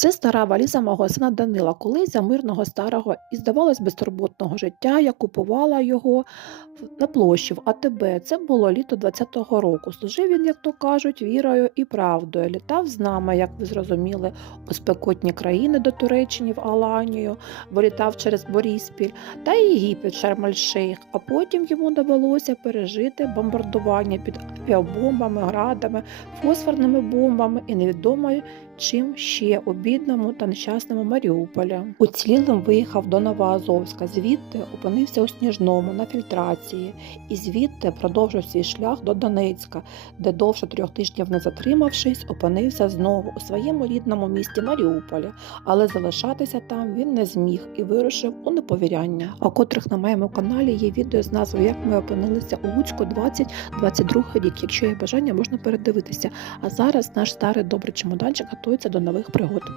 Це стара валіза мого сина Данила, колись за мирного старого і, здавалось, безтурботного життя. Я купувала його на площі в АТБ. Це було літо 20-го року. Служив він, як то кажуть, вірою і правдою. Літав з нами, як ви зрозуміли, у спекотні країни до Туреччини в Аланію, вилітав через Боріспіль та Єгипет, Шарм-ель-Шейх. А потім йому довелося пережити бомбардування під авіабомбами, градами, фосфорними бомбами і невідомо чим ще у бідному та нещасному Маріуполі. Уцілілим виїхав до Новоазовська, звідти опинився у Сніжному на фільтрації, і звідти продовжив свій шлях до Донецька, де довше трьох тижнів не затримавшись, опинився знову у своєму рідному місті Маріуполі, але залишатися там він не зміг і вирушив у неповіряння. А котрих на моєму каналі є відео з назвою Як ми опинилися у Луцьку 2022 рік. Якщо є бажання, можна передивитися. А зараз наш старий добрий чемоданчик готується до нових пригод.